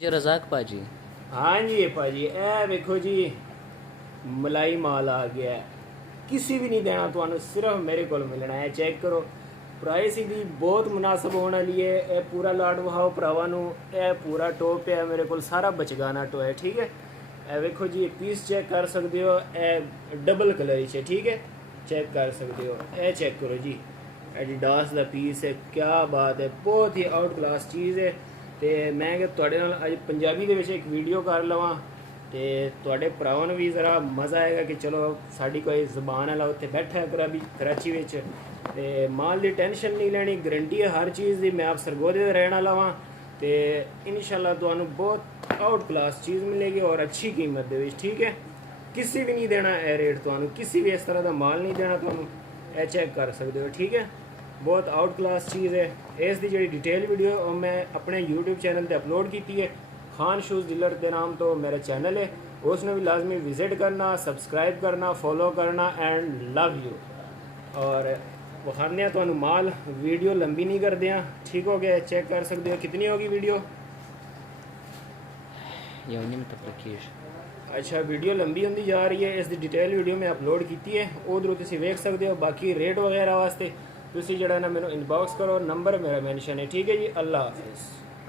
जी रज़ाक पाजी। हाँ जी भाजी, ए देखो जी, मलाई माल आ गया है। किसी भी नहीं देना तो सिर्फ मेरे को मिलना है। चेक करो, प्राइस इसकी बहुत मुनासिब होने वाली है। ए पूरा लाट वहाओ भरावां नू, ए पूरा टॉप है मेरे को, सारा बचगाना टो है। ठीक है, ए देखो जी, पीस चेक कर सकते हो। ए डबल कलर है, ठीक है, चेक कर सकते हो। ए चेक करो जी, एडिडास का पीस है। क्या बात है, बहुत ही आउट क्लास चीज़ है। तो मैं कि तुहाडे नाल अज पंजाबी दे विच एक वीडियो कर लवां ते तुहाडे भरावां नूं भी ज़रा मज़ा आएगा कि चलो साडी कोई ज़बान वाला उत्थे बैठा है कराची विच। ते माल दी टेंशन नहीं लैनी, गारंटी है हर चीज़ दी। मैं आप सरगोधे दा रहने वाला वां ते इंशाल्लाह तुहानूं बहुत आउट क्लास चीज़ मिलेगी और अच्छी कीमत दे विच। ठीक है, किसी भी नहीं देना ए रेट तुहानूं, किसी भी इस तरह का माल नहीं देना तुहानूं। ए चेक कर सकते हो। ठीक है, बहुत आउट क्लास चीज़ है। इसकी जी डिटेल वीडियो और मैं अपने यूट्यूब चैनल पर अपलोड की है। खान शूज़ डीलर के नाम तो मेरा चैनल है, उसने भी लाजमी विजिट करना, सब्सक्राइब करना, फॉलो करना एंड लव यू। और वखाने तो माल, वीडियो लंबी नहीं कर दें। ठीक हो गया, चेक कर सकते हो कितनी होगी वीडियो। अच्छा, वीडियो लंबी होती जा रही है। इसकी डिटेल वीडियो मैं अपलोड की है, उधरों तुम वेख सकते हो। बाकी रेट वगैरह वास्ते तुम जरा ना मैंने इनबॉक्स करो, नंबर मेरा मैंशन है। ठीक है जी, अल्लाह हाफिज़।